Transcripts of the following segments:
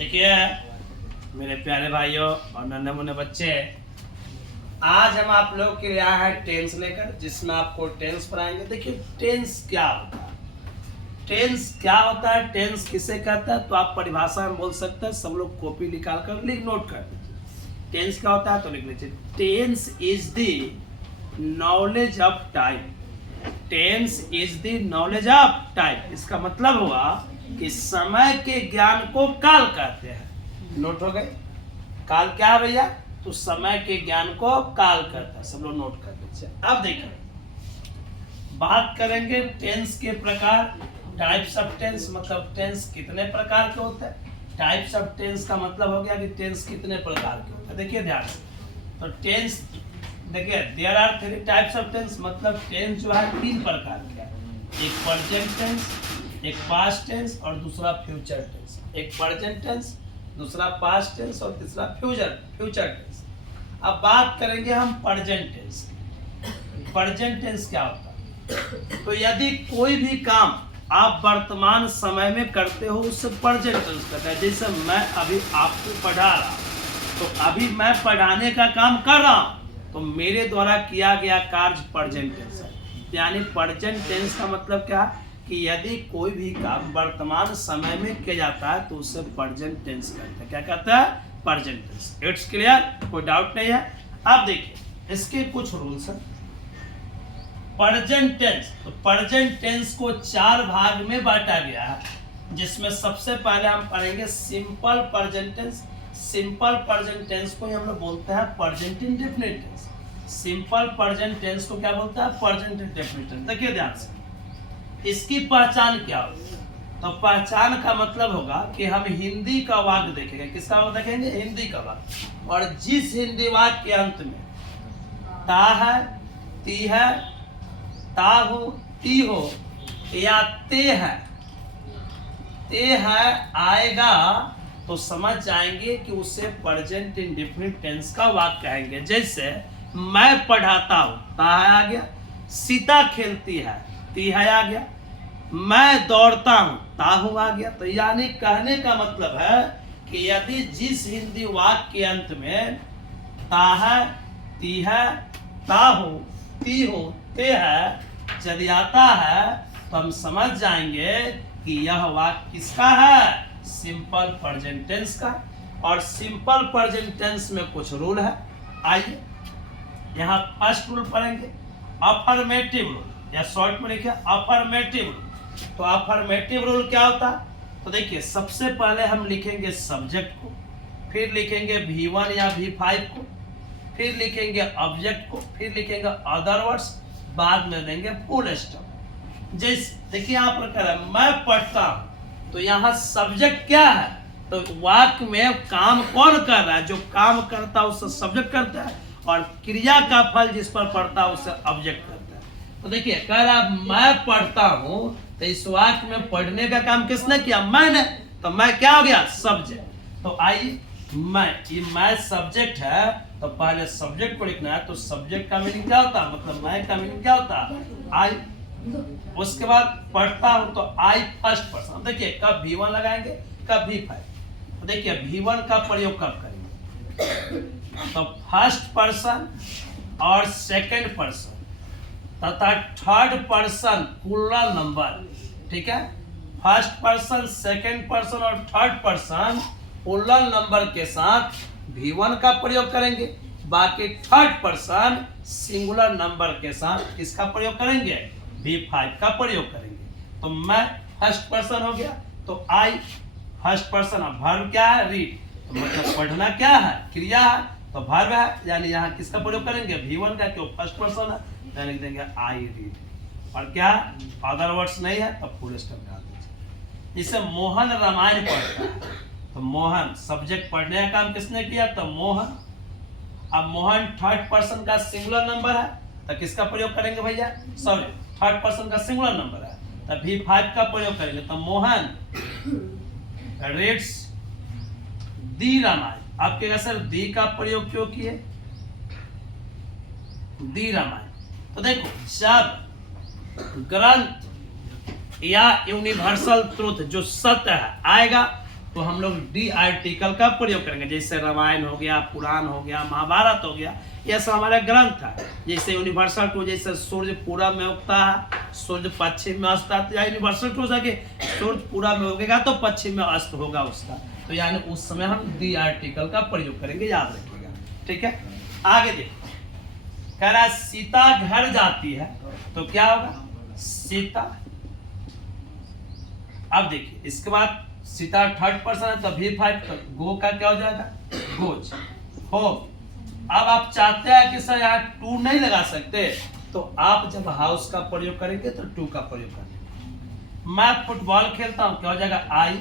देखिए मेरे प्यारे भाइयों और नन्हे मुन्ने बच्चे, आज हम आप लोगों के लिए आए हैं टेंस लेकर, जिसमें आपको टेंस पढ़ाएंगे। देखिए टेंस क्या होता है, टेंस क्या होता है, टेंस किसे कहता है, तो आप परिभाषा में बोल सकते हैं। सब लोग कॉपी निकाल कर लिख नोट कर लीजिए। टेंस क्या होता है तो लिख लीजिए, tense is the knowledge of time. Tense is the knowledge of time, इसका मतलब हुआ कि समय के ज्ञान को काल कहते हैं। नोट हो गए, काल क्या है भैया, तो समय के ज्ञान को काल कहता है। सब लोग नोट कर लीजिए। अब देखिए बात करेंगे टेंस के प्रकार, टाइप्स ऑफ टेंस, मतलब टेंस कितने प्रकार के होते हैं। टाइप्स ऑफ टेंस का मतलब हो गया कि टेंस कितने प्रकार के होते हैं। देखिए ध्यान से, तो टेंस देखिए there are 3 types of tense, मतलब टेंस जो है 3 प्रकार के हैं। एक प्रेजेंट टेंस, एक पास्ट टेंस और दूसरा फ्यूचर टेंस। एक प्रेजेंट टेंस, दूसरा पास्ट टेंस और तीसरा फ्यूचर टेंस। अब बात करेंगे हम प्रेजेंट टेंस। प्रेजेंट टेंस क्या होता है, तो यदि कोई भी काम आप वर्तमान समय में करते हो उससे प्रेजेंट टेंस कहता है। जैसे मैं अभी आपको पढ़ा रहा, तो अभी मैं पढ़ाने का काम कर रहा हूं, तो मेरे द्वारा किया गया कार्य प्रेजेंट टेंस है। यानी प्रेजेंट टेंस का मतलब क्या है कि यदि कोई भी काम वर्तमान समय में किया जाता है तो उससे प्रेजेंट टेंस कहते हैं। क्या कहता है, प्रेजेंट टेंस। इट्स क्लियर, कोई डाउट नहीं है। अब देखिए इसके कुछ रूल्स हैं। प्रेजेंट टेंस, तो प्रेजेंट टेंस को 4 भाग में बांटा गया है, जिसमें सबसे पहले हम पढ़ेंगे simple present tense. Simple present tense को हम लोग बोलते हैं present indefinite tense. Simple present tense को क्या बोलता है, प्रेजेंट इंडेफिनिट टेंस। देखिए ध्यान से, इसकी पहचान क्या होगी, तो पहचान का मतलब होगा कि हम हिंदी का वाक्य देखेंगे। किसका वाक्य देखेंगे, हिंदी का वाक्य। और जिस हिंदी वाक्य के अंत में ता है, ती है, ता हो, ती हो या ते है आएगा, तो समझ जाएंगे कि उसे प्रेजेंट इंडेफिनिट टेंस का वाक्य कहेंगे। जैसे मैं पढ़ाता हूं, ता है आ गया। सीता खेलती है, ती है आ गया। मैं दौड़ता हूं, ता हूं आ गया। तो यानी कहने का मतलब है कि यदि जिस हिंदी वाक्य के अंत में ता है, ती है, ता हो, ती हो, ते है यदि आता है, तो हम समझ जाएंगे कि यह वाक्य किसका है, सिंपल प्रेजेंट टेंस का। और सिंपल प्रेजेंट टेंस में कुछ रूल है। आइए यहाँ फर्स्ट रूल पढ़ेंगे, अफर्मेटिव रूल, या शॉर्ट में लिखिए अफर्मेटिव रूल। तो अफर्मेटिव रूल क्या होता है, तो देखिए सबसे पहले हम लिखेंगे सब्जेक्ट को, फिर लिखेंगे V1 या V5 को, फिर लिखेंगे ऑब्जेक्ट को, फिर लिखेंगे अदर वर्ड्स, बाद में देंगे फुल स्टॉप। जैसे देखिए यहाँ पर कह रहा है मैं पढ़ता हूं, तो यहाँ सब्जेक्ट क्या है, तो वाक्य में काम कौन कर रहा है, जो काम करता है उससे सब्जेक्ट करता है, और क्रिया का फल जिस पर पड़ता है उससे ऑब्जेक्ट करता है। तो देखिए कह रहा मैं पढ़ता हूं, तो इस वाक्य में पढ़ने का काम किसने किया, मैंने। तो मैं क्या हो गया, सब्जेक्ट। तो आइए मैं सब्जेक्ट है, तो पहले सब्जेक्ट को लिखना है। तो सब्जेक्ट का मीनिंग क्या होता है, मतलब मैं का मीनिंग क्या होता है, आई। उसके बाद पढ़ता हूं, तो आई फर्स्ट पर्सन। देखिए कब V1 लगाएंगे, कब V5। तो देखिए V1 का प्रयोग कब करेंगे, तो फर्स्ट पर्सन और सेकंड पर्सन तथा थर्ड पर्सन प्लूरल नंबर, ठीक है। फर्स्ट पर्सन, सेकंड पर्सन और थर्ड पर्सन प्लूरल नंबर के साथ V1 का प्रयोग करेंगे। बाकी थर्ड पर्सन सिंगुलर नंबर के साथ किसका प्रयोग करेंगे, V5 का प्रयोग करेंगे। तो मैं फर्स्ट पर्सन हो गया, तो आई फर्स्ट पर्सन। अब वर्ब क्या है, रीड, तो मतलब पढ़ना क्या है, क्रिया है, तो वर्ब है। यानी यहाँ किसका प्रयोग करेंगे, V1 का, क्यों फर्स्ट पर्सन है, यानी लिख देंगे आई रीड। और क्या अदर वर्ड्स नहीं है, तो फुल स्टॉप डाल दीजिए। जैसे मोहन रामायण पढ़ता है, तो मोहन सब्जेक्ट, पढ़ने का काम किसने किया, तो मोहन। अब मोहन थर्ड पर्सन का सिंगुलर नंबर है, तो किसका प्रयोग करेंगे भैया, सॉरी थर्ड पर्सन का सिंगुलर नंबर है, तो V5 का प्रयोग करेंगे। तो मोहन रीड्स दी रामायण। आपके सर दी का प्रयोग क्यों किए, दी रामायण। तो देखो जब ग्रंथ या यूनिवर्सल ट्रुथ जो सत्य है आएगा, तो हम लोग डी आर्टिकल का प्रयोग करेंगे। जैसे रामायण हो गया, पुराण हो गया, महाभारत हो गया, यह सब हमारा ग्रंथ है। जैसे यूनिवर्सल ट्रूथ, जैसे सूर्य पूरब में उगता है, सूर्य पश्चिम में अस्त है, तो यूनिवर्सल ट्रूथ है कि सूर्य पूरब में उगेगा तो पश्चिम में अस्त होगा उसका, तो यानी उस समय हम डी आर्टिकल का प्रयोग करेंगे, याद रखिएगा। ठीक है, आगे देखो, कह रहा है सीता घर जाती है तो क्या होगा, सीता। अब देखिए इसके बाद सीता थर्ड पर्सन है तो V5 गो का क्या हो जाएगा, गोज हो। अब आप चाहते हैं कि सर यहाँ टू नहीं लगा सकते, तो आप जब हाउस का प्रयोग करेंगे तो टू का प्रयोग करेंगे। मैं फुटबॉल खेलता हूं, क्या हो जाएगा, आई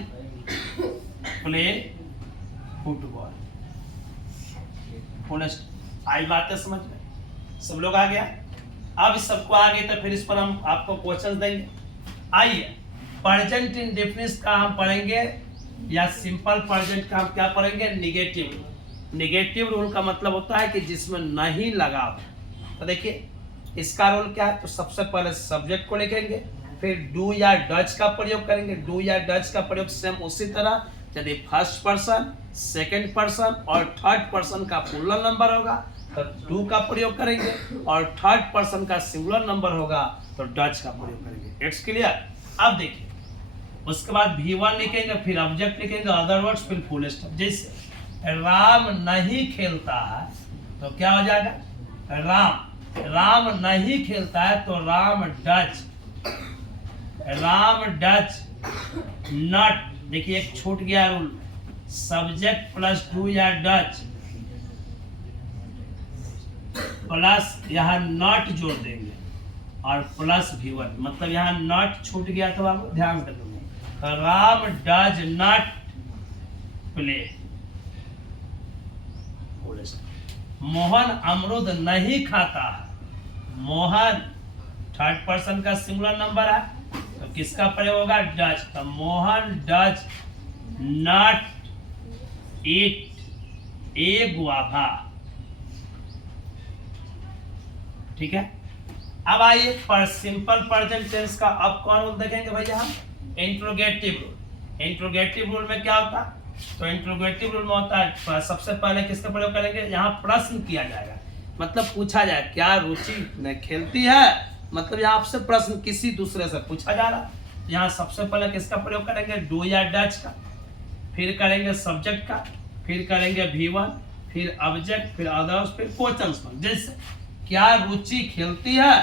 प्ले फुटबॉल। आई बातें समझ में सब लोग आ गया। अब इस सबको आ गई तो फिर इस पर हम आपको क्वेश्चन देंगे। आइए प्रेजेंट इंडेफिनिट का हम पढ़ेंगे या सिंपल प्रेजेंट का हम क्या पढ़ेंगे, निगेटिव। निगेटिव रूल का मतलब होता है कि जिसमें नहीं लगा। तो देखिए इसका रूल क्या है, तो सबसे पहले सब्जेक्ट को लिखेंगे, फिर डू या डच का प्रयोग करेंगे। डू या डच का प्रयोग सेम उसी तरह, यदि फर्स्ट पर्सन, सेकंड पर्सन और थर्ड पर्सन का प्लूरल नंबर होगा तो डू का प्रयोग करेंगे, और थर्ड पर्सन का सिंगुलर नंबर होगा तो डच का प्रयोग करेंगे। It's clear. अब देखिए उसके बाद V1 लिखेंगे, फिर ऑब्जेक्ट लिखेंगे, अदर वर्ड्स, फिर फुल स्टॉप। जैसे राम नहीं खेलता है तो क्या हो जाएगा, राम नहीं खेलता है तो राम डच नॉट। देखिए एक छूट गया रूल, सब्जेक्ट प्लस डू या डच प्लस यहाँ नॉट जोड़ देंगे और प्लस V1, मतलब यहाँ नॉट छूट गया तो आप ध्यान से देंगे। Ram does not play. Mohan अमरूद नहीं खाता है। मोहन थर्ड पर्सन का सिंगुलर नंबर है तो किसका प्रयोग होगा, डज। तो Mohan does not eat A guava. ठीक है, अब आइए पर सिंपल प्रेजेंट टेंस का अब कौन रूल देखेंगे भैया, हम इंट्रोगेटिव रूल। इंट्रोगेटिव रूल में क्या होता है, तो इंट्रोगेटिव रूल में होता है सबसे पहले किसका प्रयोग करेंगे, यहाँ प्रश्न किया जाएगा, मतलब पूछा जाए क्या रुचि ने खेलती है, मतलब यहाँ आपसे प्रश्न किसी दूसरे से पूछा जा रहा है। यहाँ सबसे पहले किसका प्रयोग करेंगे, डू या डच का, फिर करेंगे सब्जेक्ट का, फिर करेंगे V1, फिर ऑब्जेक्ट, फिर अदर्स, फिर क्वेश्चन। जैसे क्या रुचि खेलती है,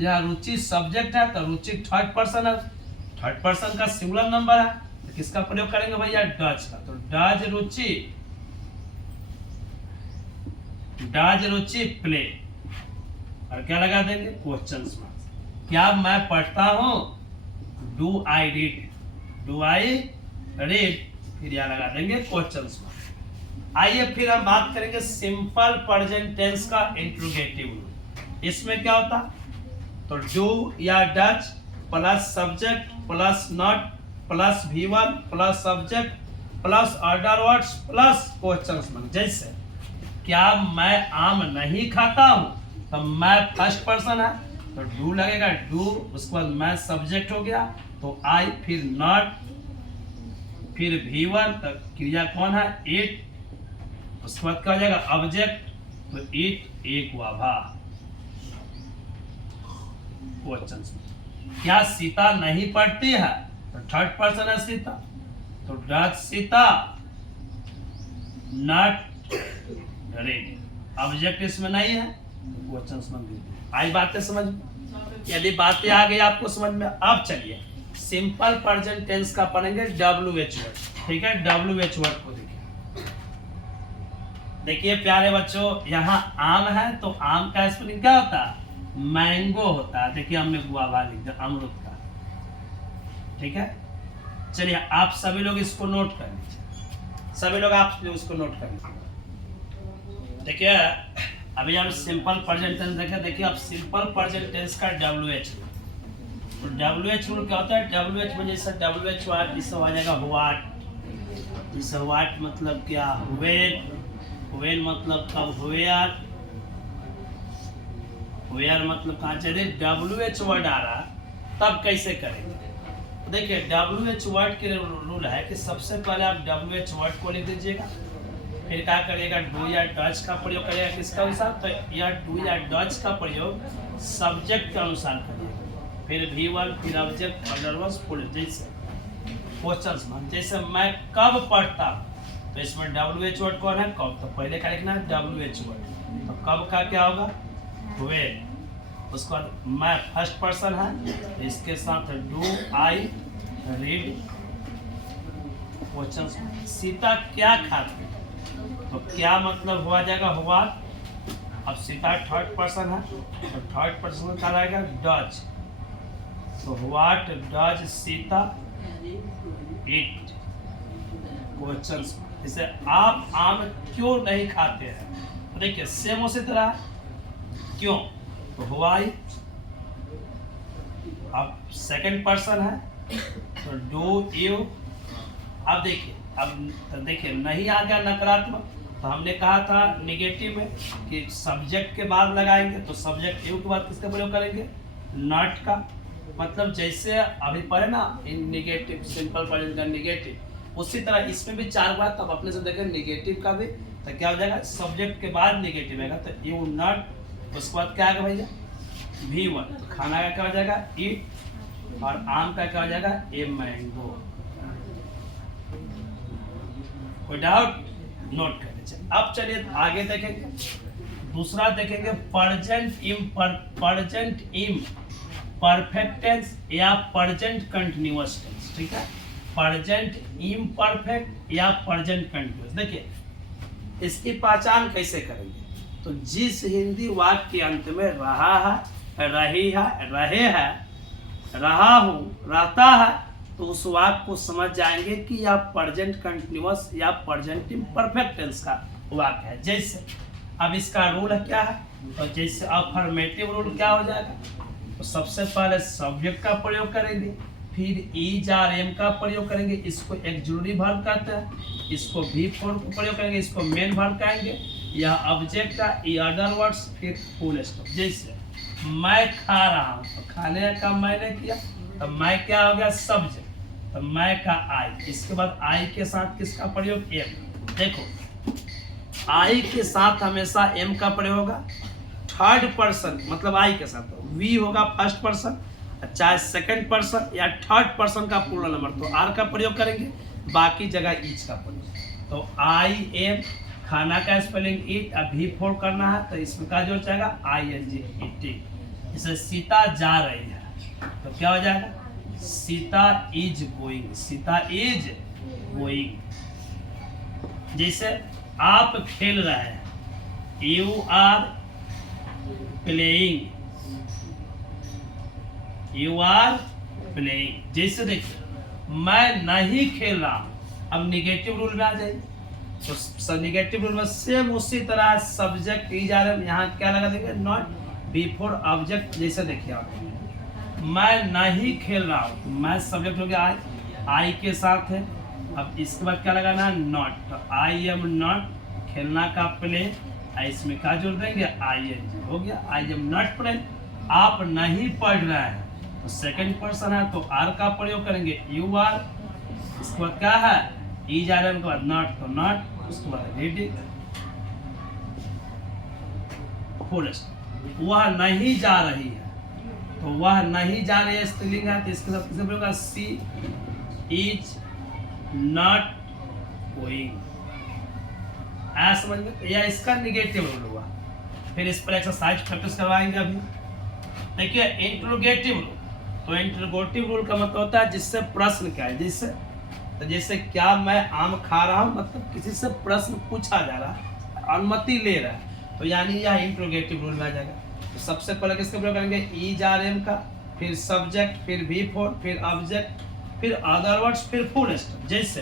यहाँ रुचि सब्जेक्ट है तो रुचि थर्ड पर्सन है, थर्ड पर्सन का सिंगुलर नंबर है तो किसका प्रयोग करेंगे भैया, डच का। तो डज रुचि प्ले, और क्या लगा देंगे, क्वेश्चन मार्क्स। क्या मैं पढ़ता हूं, डू आई रीड, फिर यहाँ लगा देंगे क्वेश्चन मार्क्स। आइए फिर हम बात करेंगे सिंपल प्रेजेंट टेंस का इंट्रोगेटिव रूल। इसमें क्या होता, तो डू या Dutch plus subject plus not plus V1 plus subject plus order words plus question. जैसे क्या मैं आम नहीं खाता हूं, तो मैं फर्स्ट पर्सन है तो डू लगेगा, डू, उसके बाद मैं सब्जेक्ट हो गया तो आई, फिर नॉट, फिर V1, तो क्रिया कौन है, ईट, उसके बाद क्या हो जाएगा ऑब्जेक्ट, तो ईट एक गुआवा। क्वेश्चन, क्या सीता नहीं पढ़ती है, तो थर्ड पर्सन है सीता, तो does Sita not read. Object इसमें नहीं है तो क्वेश्चन समझ लीजिए। आई बातें समझ में, यदि बातें आ गई आपको समझ में। अब चलिए सिंपल प्रेजेंट टेंस का पढ़ेंगे WH वर्ड। ठीक है, WH वर्ड को देखिए। देखिए प्यारे बच्चों, यहाँ आम है तो आम का स्पेलिंग क्या होता है, मैंगो होता है। देखिए हमने गुआवा लिख दिया, अमरूद का। ठीक है, चलिए आप सभी लोग इसको नोट कर लीजिए, सभी लोग आप इसको नोट कर लीजिए। देखिए अभी हम सिंपल प्रेजेंट टेंस देखें। देखिए अब सिंपल प्रेजेंट टेंस का WH रूल। तो WH रूल क्या होता है, WH में जैसे WH वर्ड जिससे आ जाएगा व्हाट, जैसे व्हाट मतलब क्या, व्हेन मतलब कब, वेयर मतलब कहाँ। चलिए WH वर्ड आ रहा तब कैसे करेंगे, देखिए WH वर्ड के रूल है कि सबसे पहले आप WH वर्ड को लिख दीजिएगा, फिर क्या करिएगा डू या डच का प्रयोग करिएगा किसका अनुसार, तो यह डू या डच का प्रयोग सब्जेक्ट के अनुसार करिएगा, फिर V1 फिर ऑब्जेक्ट अदरवाइज फुल। जैसे क्वेश्चंस में जैसे मैं कब पढ़ता हूँ, तो इसमें WH वर्ड कौन है, कब, तो पहले क्या लिखना है WH वर्ड, तो कब का क्या होगा व्हेन। उसके बाद मैं फर्स्ट पर्सन है, इसके साथ do I read questions. Sita क्या खाती, तो क्या मतलब हुआ जाएगा हुआ। अब सीता थर्ड पर्सन है, तो थर्ड पर्सन का रहेगा डज, तो what does Sita it questions. जैसे आप आम क्यों नहीं खाते हैं, तो देखिए सेम उसी तरह क्यों, तो व्हाई। अब सेकंड पर्सन है, तो डू यू। अब देखिए नहीं आ गया नकारात्मक, तो हमने कहा था निगेटिव में कि सब्जेक्ट के बाद लगाएंगे, तो सब्जेक्ट यू के बाद किसका प्रयोग करेंगे, नॉट का। मतलब जैसे अभी पढ़े ना इन निगेटिव सिंपल प्रेजेंट का निगेटिव, उसी तरह इसमें भी 4 बार, तब अपने से देखें निगेटिव का भी, तो क्या हो जाएगा सब्जेक्ट के बाद निगेटिव आएगा, तो यू नॉट। उसके बाद क्या आएगा भैया V1, तो खाना का क्या हो जाएगा ईट, और आम का क्या हो जाएगा ए मैंगो। कोई डाउट, नोट कर लीजिए। अब चलिए आगे देखेंगे, दूसरा देखेंगे प्रेजेंट इम परफेक्ट टेंस या प्रेजेंट कंटिन्यूअस टेंस। ठीक है, प्रेजेंट इम परफेक्ट या प्रेजेंट कंटिन्यूअस। देखिए इसकी पहचान कैसे करेंगे, तो जिस हिंदी वाक्य के अंत में रहा है, रही है, रहे है, रहा हूँ, रहता है, तो उस वाक्य को समझ जाएंगे कि यह प्रेजेंट कंटिन्यूअस या प्रेजेंट इम्परफेक्ट टेंस का वाक्य है। जैसे अब इसका रूल क्या है, तो जैसे अफर्मेटिव रूल क्या हो जाएगा, तो सबसे पहले सब्जेक्ट का प्रयोग करेंगे, फिर इज और एम का प्रयोग करेंगे, इसको एक्सक्लूसिव वर्ब कहते हैं, इसको V4 को प्रयोग करेंगे, इसको मेन वर्ब कहेंगे, यह ऑब्जेक्ट का ई अदर वर्ड्स, फिर फुल स्टॉप। जैसे मैं खा रहा हूँ, तो खाने का मैंने किया, तो मैं क्या हो गया सब्जेक्ट, तो मैं का आई, इसके बाद आई के साथ किसका प्रयोग एम। देखो आई के साथ हमेशा एम का प्रयोग होगा, थर्ड पर्सन मतलब आई के साथ वी होगा फर्स्ट पर्सन, चाहे सेकंड पर्सन या थर्ड पर्सन का पूर्ण नंबर, तो आर का प्रयोग करेंगे, बाकी जगह इच का प्रयोग। तो आई एम, खाना का स्पेलिंग ईट, अब V4 करना है, तो इसमें का जोड़ जाएगा ING ईटिंग। जैसे सीता जा रही है, तो क्या हो जाएगा Sita is going, Sita is going. जैसे आप खेल रहे हैं, you are playing, you are playing. जैसे देखिए मैं नहीं खेल रहा हूं, अब निगेटिव रूल में आ जाइए, तो निगेटिव रूल में सेम उसी तरह सब्जेक्ट इज आर एम, यहाँ क्या लगा देंगे नॉट, V4 ऑब्जेक्ट। जैसे देखिए आप मैं नहीं खेल रहा हूँ, तो मैं सब्जेक्ट हो गया आई के साथ है, अब इसके बाद क्या लगाना है नॉट, तो आई एम नॉट, खेलना का प्ले, इसमें क्या जोड़ देंगे ING, हो गया आई एम नॉट प्लेइंग। आप नहीं पढ़ रहे हैं, तो सेकंड पर्सन है, तो आर का प्रयोग करेंगे यू आर, इसके बाद क्या है इज आर एम के बाद नॉट, तो नॉट, उसके बाद रीडिंग फुल स्टॉप। वह नहीं जा रही है, तो वह नहीं जा रही है स्त्रीलिंग है, तो इसके साथ किसका प्रयोग होगा सी इज नॉट गोइंग। ऐसा समझ में, या इसका निगेटिव रूल हुआ। फिर इस पर एक्सरसाइज प्रैक्टिस करवाएंगे अभी। देखिए इंट्रोगेटिव रूल, तो इंट्रोगेटिव रूल का मतलब होता है जिससे प्रश्न क्या है, जिससे तो जैसे क्या मैं आम खा रहा हूँ, मतलब किसी से प्रश्न पूछा जा रहा है, अनुमति ले रहा है, तो यानी यह इंट्रोगेटिव रूल में आ जाएगा। तो सबसे पहले किसका प्रयोग करेंगे इज आर एम का, फिर सब्जेक्ट, फिर V4, फिर ऑब्जेक्ट, फिर अदर वर्ड्स, फिर फुल स्टॉप। जैसे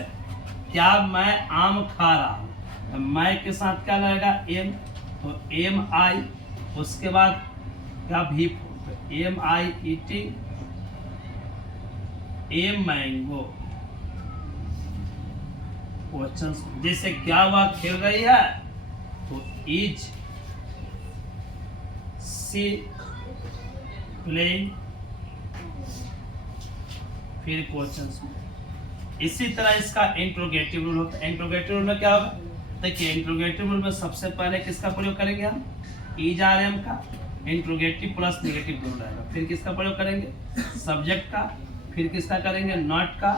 क्या मैं आम खा रहा हूँ, तो मैं के साथ क्या लगेगा एम, तो एम आई, उसके बाद क्या V4, तो एम आई ईटिंग एम मैंगो क्वेश्चन। जैसे क्या वह खेल रही है, तो इज सी प्लेइंग, फिर क्वेश्चन में। इसी तरह इसका इंट्रोगेटिव रूल होता है। इंट्रोगेटिव रूल में क्या होगा, देखिए इंट्रोगेटिव रूल में सबसे पहले किसका प्रयोग करेंगे हम, इज आर एम का, इंट्रोगेटिव प्लस नेगेटिव दोनों रहेगा। फिर किसका प्रयोग करेंगे, सब्जेक्ट का, फिर किसका करेंगे, नॉट का,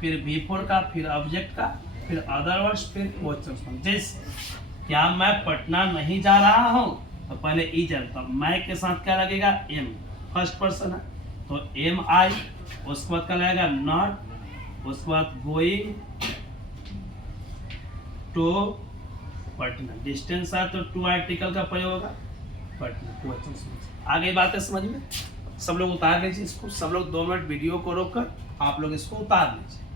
फिर V4 का, फिर ऑब्जेक्ट का, फिर अदर वर्ड्स, फिर क्वेश्चन। जैसे क्या मैं पटना नहीं जा रहा हूँ, तो पहले ई चलता, मैं के साथ क्या लगेगा, एम, फर्स्ट पर्सन है तो एम आई, उसके बाद क्या लगेगा, नॉट, उसके बाद गोइंग टू पटना, डिस्टेंस है तो टू आर्टिकल का प्रयोग होगा, पटना क्वेश्चन। आगे बात है समझ में, सब लोग उतार लीजिए इसको, सब लोग 2 मिनट वीडियो को रोककर आप लोग इसको उतार लीजिए।